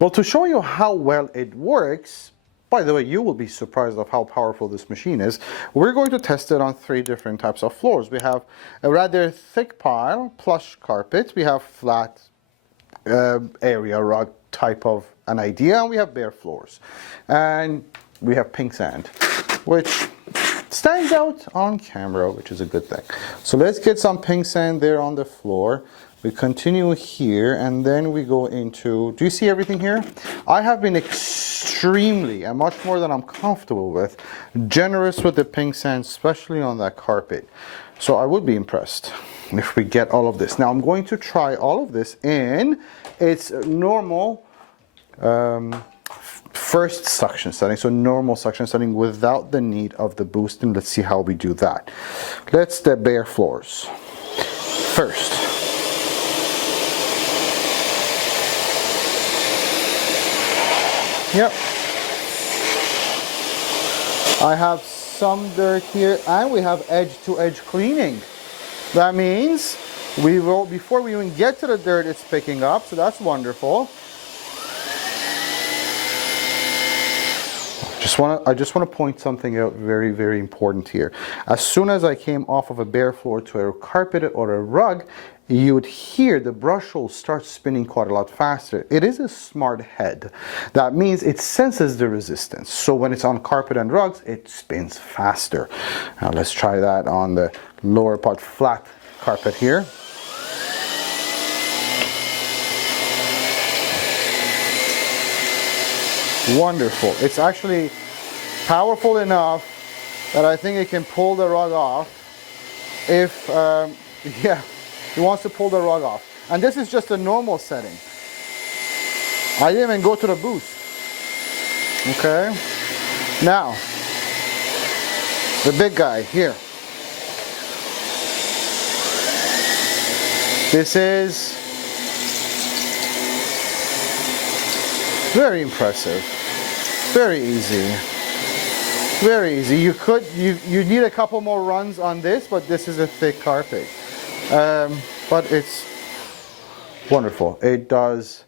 Well, to show you how well it works, by the way, you will be surprised of how powerful this machine is. We're going to test it on 3 different types of floors. We have a rather thick pile, plush carpet. We have flat area rug type of an idea, and we have bare floors. And we have pink sand, which stands out on camera, which is a good thing. So let's get some pink sand there on the floor. We continue here, and then we go into, do you see everything here? I have been extremely, and much more than I'm comfortable with, generous with the pink sand, especially on that carpet. So I would be impressed if we get all of this. Now I'm going to try all of this in its normal first suction setting, so normal suction setting without the need of the boost, and let's see how we do that. Let's the bare floors first. Yep. I have some dirt here, and we have edge-to-edge cleaning. That means we will, before we even get to the dirt, it's picking up, so that's wonderful. I just want to point something out very, very important here. As soon as I came off of a bare floor to a carpeted or a rug, you would hear the brush will start spinning quite a lot faster. It is a smart head. That means it senses the resistance. So when it's on carpet and rugs, it spins faster. Now let's try that on the lower part, flat carpet here. Wonderful. It's actually powerful enough that I think it can pull the rug off if, yeah, it wants to pull the rug off. And this is just a normal setting. I didn't even go to the boost. Okay. Now, the big guy here. This is very impressive. Very easy. Very easy. You need a couple more runs on this, but this is a thick carpet. But it's wonderful. It does,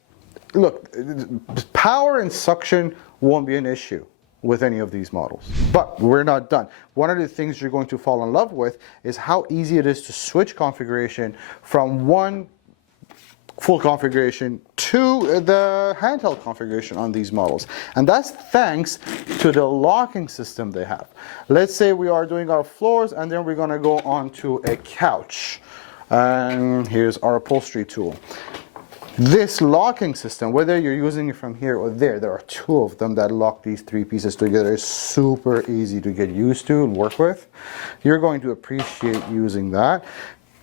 look, power and suction won't be an issue with any of these models. But we're not done. One of the things you're going to fall in love with is how easy it is to switch configuration from one full configuration to the handheld configuration on these models. And that's thanks to the locking system they have. Let's say we are doing our floors, and then we're gonna go onto a couch. And here's our upholstery tool. This locking system, whether you're using it from here or there are 2 of them that lock these 3 pieces together. It's super easy to get used to and work with. You're going to appreciate using that.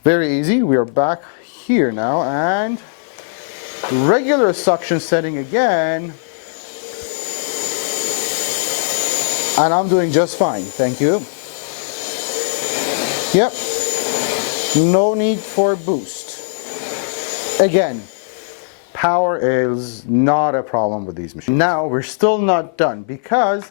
Very easy. We are back here now, and regular suction setting again, and I'm doing just fine, thank you. Yep, no need for boost. Again, power is not a problem with these machines. Now we're still not done, because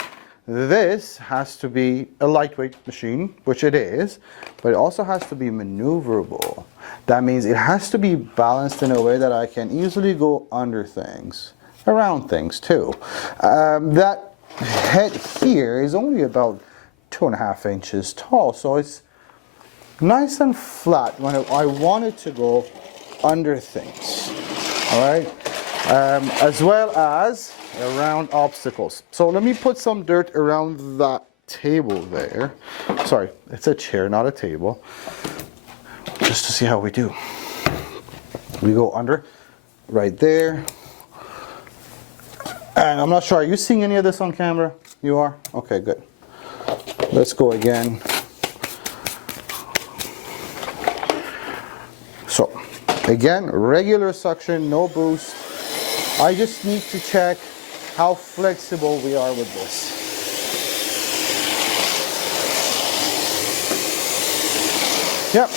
this has to be a lightweight machine, which it is, but it also has to be maneuverable. That means it has to be balanced in a way that I can easily go under things, around things too. That head here is only about 2.5 inches tall, so it's nice and flat when I want it to go under things. All right, as well as around obstacles. So let me put some dirt around that table there. Sorry, it's a chair, not a table. Just to see how we do. We go under, right there. And I'm not sure, are you seeing any of this on camera? You are? Okay, good. Let's go again. So, again, regular suction, no boost. I just need to check how flexible we are with this. Yep.